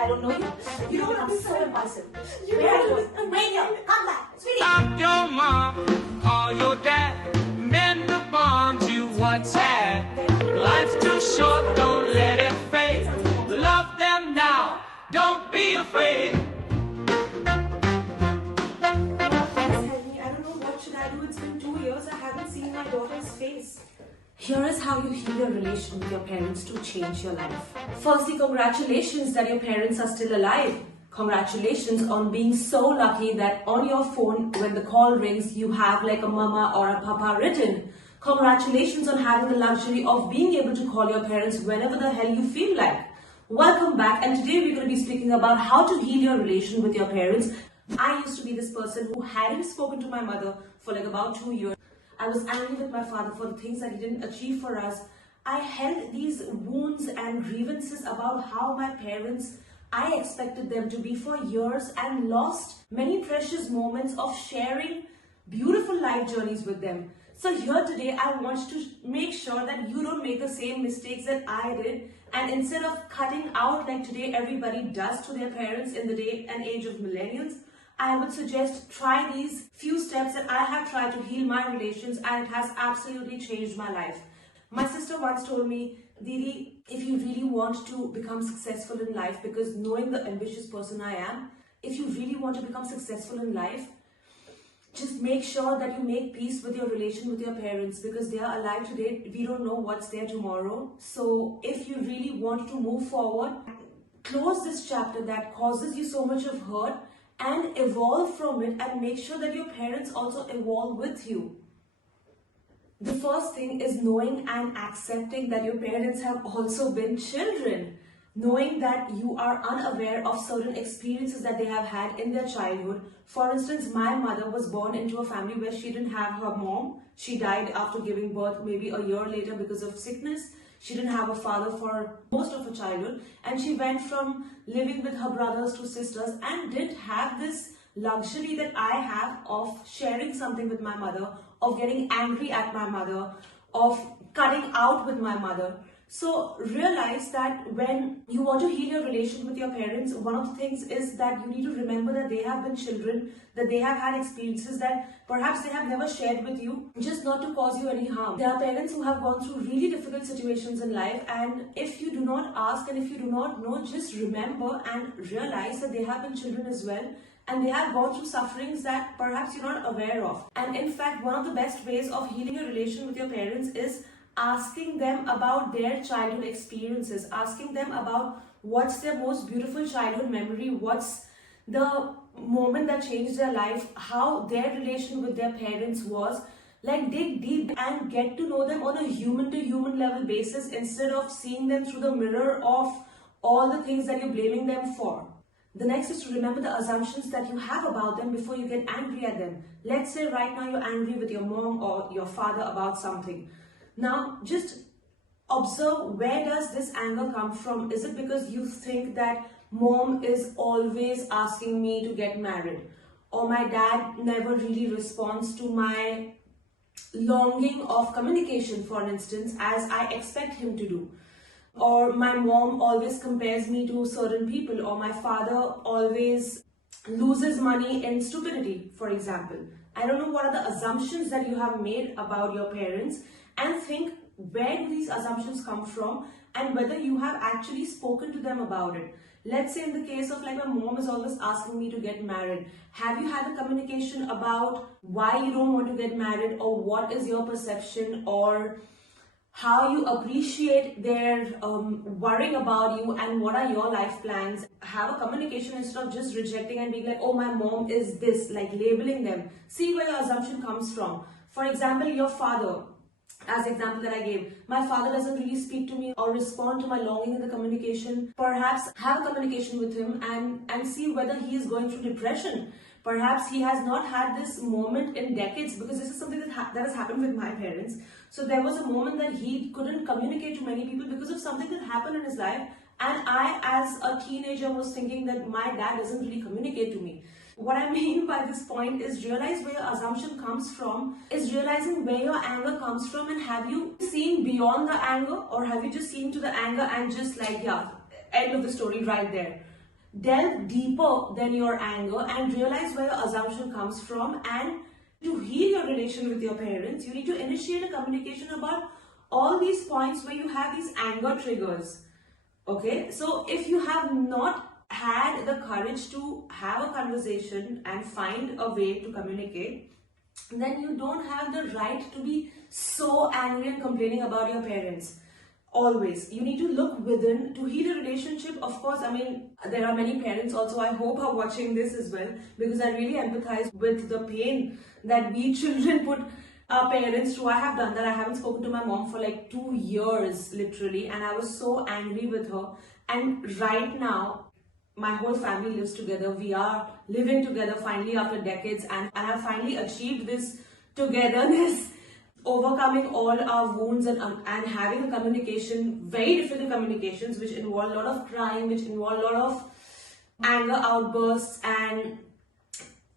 I don't know you. You know what? I'm so impulsive. Wait here. Come back. Sweetie. Stop your mom or your dad. Mend the bonds you once had. Life's too short, don't let it fade. Love them now, don't be afraid. I don't know what should I do. It's been 2 years. I haven't seen my daughter's face. Here is how you heal your relation with your parents to change your life. Firstly, congratulations that your parents are still alive. Congratulations on being so lucky that on your phone, when the call rings, you have like a mama or a papa written. Congratulations on having the luxury of being able to call your parents whenever the hell you feel like. Welcome back, and today we're going to be speaking about how to heal your relation with your parents. I used to be this person who hadn't spoken to my mother for like about 2 years. I was angry with my father for the things that he didn't achieve for us. I held these wounds and grievances about how my parents, I expected them to be for years, and lost many precious moments of sharing beautiful life journeys with them. So here today, I want to make sure that you don't make the same mistakes that I did. And instead of cutting out like today everybody does to their parents in the day and age of millennials, I would suggest try these few steps that I have tried to heal my relations, and it has absolutely changed my life. My sister once told me, Didi, if you really want to become successful in life, because knowing the ambitious person I am, if you really want to become successful in life, just make sure that you make peace with your relation with your parents, because they are alive today. We don't know what's there tomorrow. So if you really want to move forward, close this chapter that causes you so much of hurt and evolve from it, and make sure that your parents also evolve with you. The first thing is knowing and accepting that your parents have also been children. Knowing that you are unaware of certain experiences that they have had in their childhood. For instance, my mother was born into a family where she didn't have her mom. She died after giving birth maybe a year later because of sickness. She didn't have a father for most of her childhood, and she went from living with her brothers to sisters and didn't have this luxury that I have of sharing something with my mother, of getting angry at my mother, of cutting out with my mother. So realize that when you want to heal your relation with your parents, one of the things is that you need to remember that they have been children, that they have had experiences that perhaps they have never shared with you, just not to cause you any harm. There are parents who have gone through really difficult situations in life, and if you do not ask and if you do not know, just remember and realize that they have been children as well. And they have gone through sufferings that perhaps you're not aware of. And in fact, one of the best ways of healing your relation with your parents is asking them about their childhood experiences, asking them about what's their most beautiful childhood memory, what's the moment that changed their life, how their relation with their parents was. Like, dig deep and get to know them on a human to human level basis, instead of seeing them through the mirror of all the things that you're blaming them for. The next is to remember the assumptions that you have about them before you get angry at them. Let's say right now you're angry with your mom or your father about something. Now, just observe, where does this anger come from? Is it because you think that mom is always asking me to get married? Or my dad never really responds to my longing of communication, for instance, as I expect him to do? Or my mom always compares me to certain people, or my father always loses money in stupidity, for example. I don't know what are the assumptions that you have made about your parents, and think, where do these assumptions come from, and whether you have actually spoken to them about it. Let's say in the case of like my mom is always asking me to get married. Have you had a communication about why you don't want to get married, or what is your perception, or how you appreciate their worrying about you, and what are your life plans? Have a communication instead of just rejecting and being like, oh, my mom is this, like labeling them. See where your assumption comes from. For example, your father, as the example that I gave, my father doesn't really speak to me or respond to my longing in the communication. Perhaps have a communication with him and see whether he is going through depression. Perhaps he has not had this moment in decades, because this is something that has happened with my parents. So there was a moment that he couldn't communicate to many people because of something that happened in his life. And I, as a teenager, was thinking that my dad doesn't really communicate to me. What I mean by this point is, realize where your assumption comes from, is realizing where your anger comes from, and have you seen beyond the anger, or have you just seen to the anger and just like, yeah, end of the story right there. delve deeper than your anger and realize where your assumption comes from. And to heal your relation with your parents, you need to initiate a communication about all these points where you have these anger triggers. Okay, so if you have not had the courage to have a conversation and find a way to communicate, then you don't have the right to be so angry and complaining about your parents. Always, you need to look within to heal a relationship. Of course, I mean, there are many parents also, I hope, are watching this as well, because I really empathize with the pain that we children put our parents through. I have done that. I haven't spoken to my mom for like 2 years, literally, and I was so angry with her. And right now, my whole family lives together. We are living together finally after decades, and I have finally achieved this togetherness, overcoming all our wounds and having a communication, very difficult communications, which involve a lot of crying, which involve a lot of anger outbursts and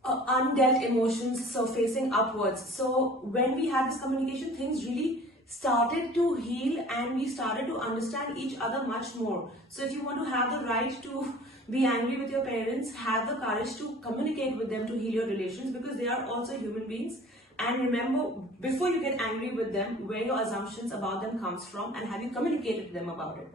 undealt emotions surfacing upwards. So when we had this communication, things really started to heal and we started to understand each other much more. So if you want to have the right to be angry with your parents, have the courage to communicate with them to heal your relations, because they are also human beings. And remember, before you get angry with them, where your assumptions about them comes from, and have you communicated to them about it.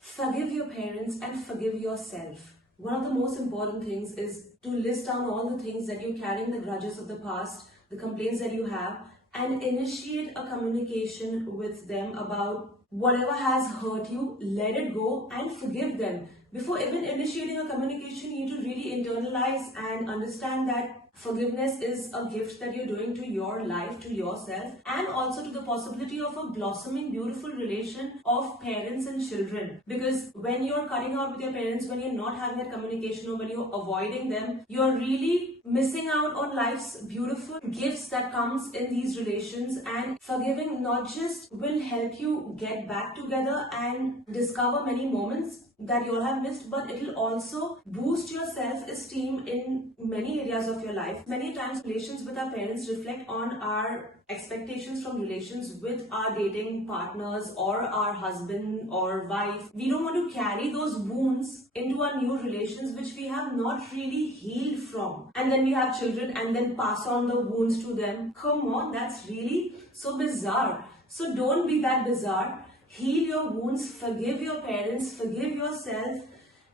Forgive your parents and forgive yourself. One of the most important things is to list down all the things that you're carrying, the grudges of the past, the complaints that you have, and initiate a communication with them about whatever has hurt you. Let it go and forgive them. Before even initiating a communication, you need to really internalize and understand that forgiveness is a gift that you're doing to your life, to yourself, and also to the possibility of a blossoming, beautiful relation of parents and children. Because when you're cutting out with your parents, when you're not having that communication, or when you're avoiding them, you're really missing out on life's beautiful gifts that comes in these relations. And forgiving not just will help you get back together and discover many moments that you'll have missed, but it will also boost your self-esteem in many areas of your life. Many times relations with our parents reflect on our expectations from relations with our dating partners or our husband or wife. We don't want to carry those wounds into our new relations which we have not really healed from. And then we have children and then pass on the wounds to them. Come on, that's really so bizarre. So don't be that bizarre. Heal your wounds, forgive your parents, forgive yourself,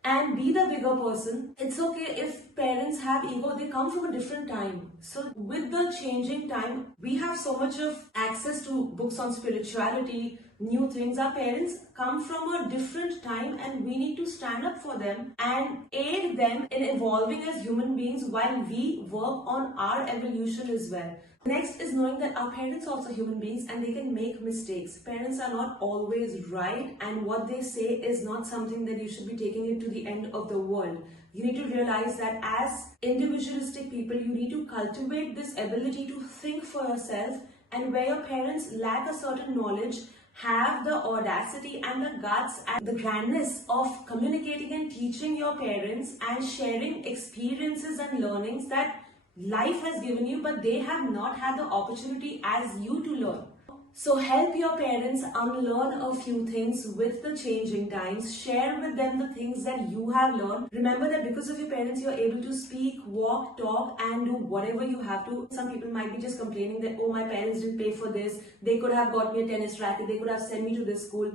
and be the bigger person. It's okay if parents have ego, they come from a different time. So with the changing time, we have so much of access to books on spirituality, new things. Our parents come from a different time and we need to stand up for them and aid them in evolving as human beings while we work on our evolution as well. Next is knowing that our parents are also human beings and they can make mistakes. Parents are not always right, and what they say is not something that you should be taking it to the end of the world. You need to realize that as individualistic people, you need to cultivate this ability to think for yourself, and where your parents lack a certain knowledge, have the audacity and the guts and the grandness of communicating and teaching your parents and sharing experiences and learnings that life has given you, but they have not had the opportunity as you to learn. So help your parents unlearn a few things with the changing times. Share with them the things that you have learned. Remember that because of your parents, you're able to speak, walk, talk, and do whatever you have to. Some people might be just complaining that, oh, my parents didn't pay for this. They could have got me a tennis racket. They could have sent me to this school.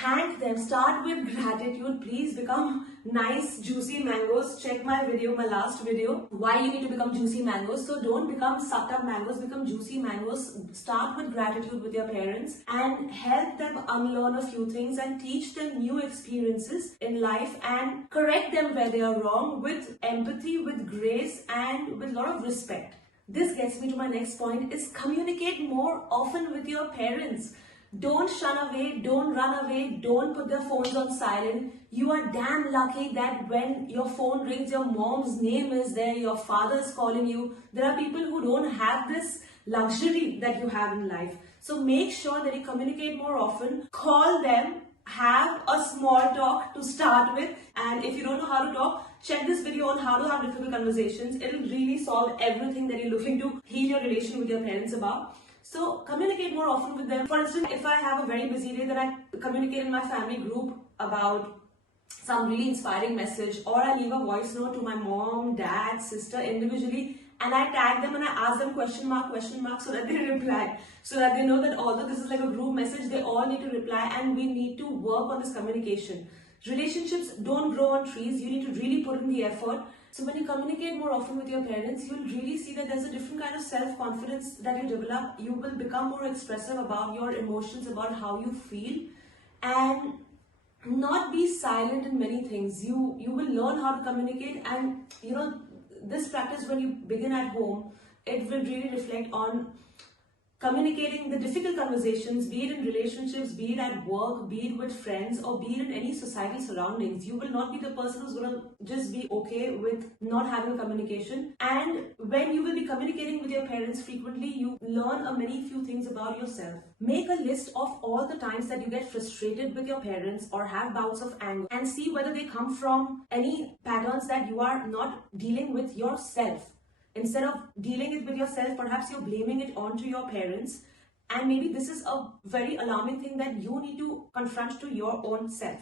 Thank them. Start with gratitude. Please become nice, juicy mangoes. Check my video, my last video, why you need to become juicy mangoes. So don't become sucked up mangoes, become juicy mangoes. Start with gratitude with your parents and help them unlearn a few things and teach them new experiences in life and correct them where they are wrong with empathy, with grace, and with a lot of respect. This gets me to my next point, is communicate more often with your parents. Don't shun away, don't run away, don't put their phones on silent. You are damn lucky that when your phone rings, your mom's name is there, your father is calling you. There are people who don't have this luxury that you have in life. So make sure that you communicate more often. Call them, have a small talk to start with. And if you don't know how to talk, check this video on how to have difficult conversations. It'll really solve everything that you're looking to heal your relation with your parents about. So communicate more often with them. For instance, if I have a very busy day, then I communicate in my family group about some really inspiring message, or I leave a voice note to my mom, dad, sister individually, and I tag them and I ask them question mark, so that they reply, so that they know that although this is like a group message, they all need to reply, and we need to work on this communication. Relationships don't grow on trees. You need to really put in the effort. So when you communicate more often with your parents, you'll really see that there's a different kind of self-confidence that you develop. You will become more expressive about your emotions, about how you feel, and not be silent in many things. You will learn how to communicate, and this practice, when you begin at home, it will really reflect on communicating the difficult conversations, be it in relationships, be it at work, be it with friends, or be it in any societal surroundings. You will not be the person who's going to just be okay with not having a communication. And when you will be communicating with your parents frequently, you learn a many few things about yourself. Make a list of all the times that you get frustrated with your parents or have bouts of anger, and see whether they come from any patterns that you are not dealing with yourself. Instead of dealing it with yourself, perhaps you're blaming it onto your parents. And maybe this is a very alarming thing that you need to confront to your own self.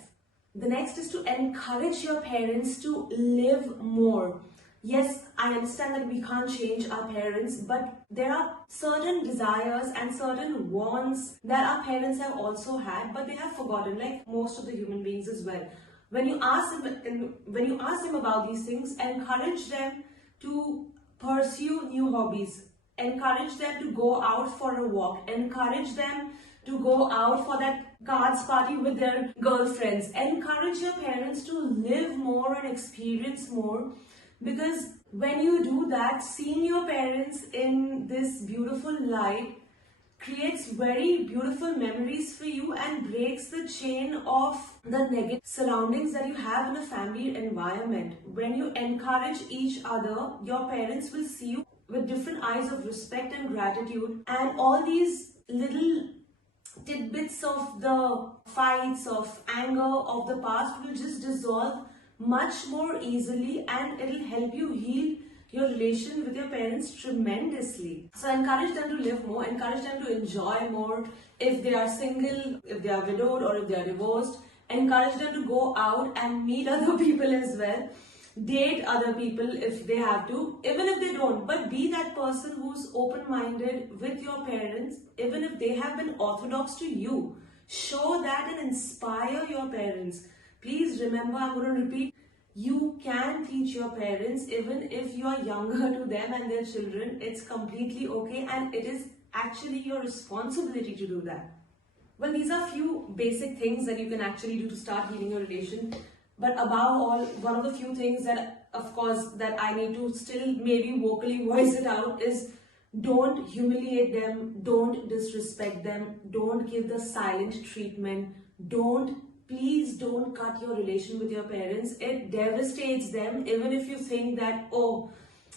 The next is to encourage your parents to live more. Yes, I understand that we can't change our parents, but there are certain desires and certain wants that our parents have also had, but they have forgotten, like most of the human beings as well. When you ask them about these things, encourage them to pursue new hobbies. Encourage them to go out for a walk. Encourage them to go out for that cards party with their girlfriends. Encourage your parents to live more and experience more, because when you do that, seeing your parents in this beautiful light creates very beautiful memories for you and breaks the chain of the negative surroundings that you have in a family environment. When you encourage each other, your parents will see you with different eyes of respect and gratitude, and all these little tidbits of the fights, of anger of the past will just dissolve much more easily, and it'll help you heal your relation with your parents tremendously. So encourage them to live more, encourage them to enjoy more. If they are single, if they are widowed, or if they are divorced, encourage them to go out and meet other people as well. Date other people if they have to, even if they don't, but be that person who's open-minded with your parents, even if they have been orthodox to you. Show that and inspire your parents. Please remember, I'm going to repeat, you can teach your parents even if you are younger to them and their children. It's completely okay, and it is actually your responsibility to do that. Well, these are few basic things that you can actually do to start healing your relation. But above all, one of the few things that, of course, that I need to still maybe vocally voice it out is, don't humiliate them, don't disrespect them, don't give the silent treatment, please don't cut your relation with your parents. It devastates them, even if you think that, oh,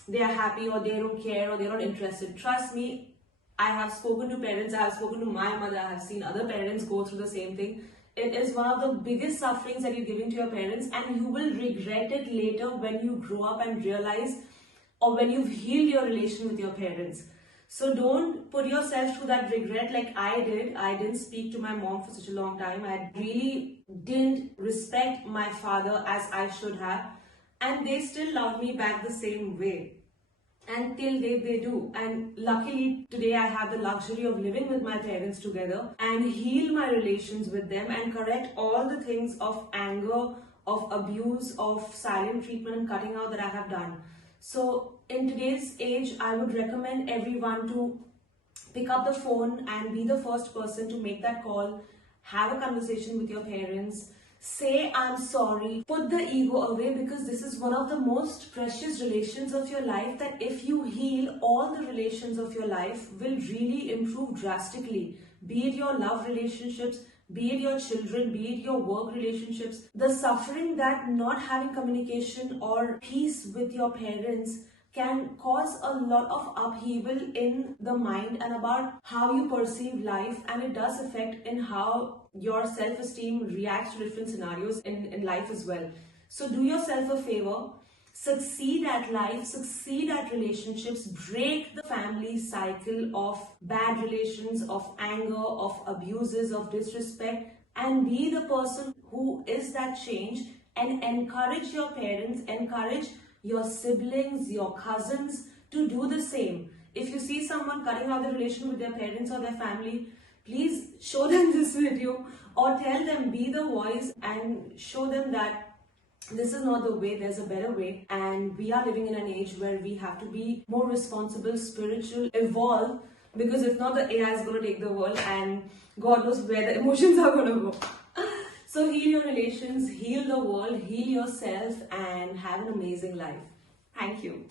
they are happy or they don't care or they're not interested. Trust me, I have spoken to parents, I have spoken to my mother, I have seen other parents go through the same thing. It is one of the biggest sufferings that you're giving to your parents, and you will regret it later when you grow up and realize, or when you've healed your relation with your parents. So don't put yourself through that regret like I did. I didn't speak to my mom for such a long time. I really didn't respect my father as I should have. And they still love me back the same way. And till date they do. And luckily today I have the luxury of living with my parents together and heal my relations with them and correct all the things of anger, of abuse, of silent treatment and cutting out that I have done. So in today's age, I would recommend everyone to pick up the phone and be the first person to make that call, have a conversation with your parents, say I'm sorry, put the ego away, because this is one of the most precious relations of your life that if you heal, all the relations of your life will really improve drastically. Be it your love relationships, be it your children, be it your work relationships. The suffering that not having communication or peace with your parents can cause a lot of upheaval in the mind and about how you perceive life, and it does affect in how your self-esteem reacts to different scenarios in life as well. So do yourself a favor, succeed at life, succeed at relationships, break the family cycle of bad relations, of anger, of abuses, of disrespect, and be the person who is that change and encourage your parents, encourage your siblings, your cousins to do the same. If you see someone cutting out the relation with their parents or their family, please show them this video or tell them, be the voice and show them that this is not the way, there's a better way, and we are living in an age where we have to be more responsible, spiritual, evolve, because if not, the AI is going to take the world and God knows where the emotions are going to go. So heal your relations, heal the world, heal yourself, and have an amazing life. Thank you.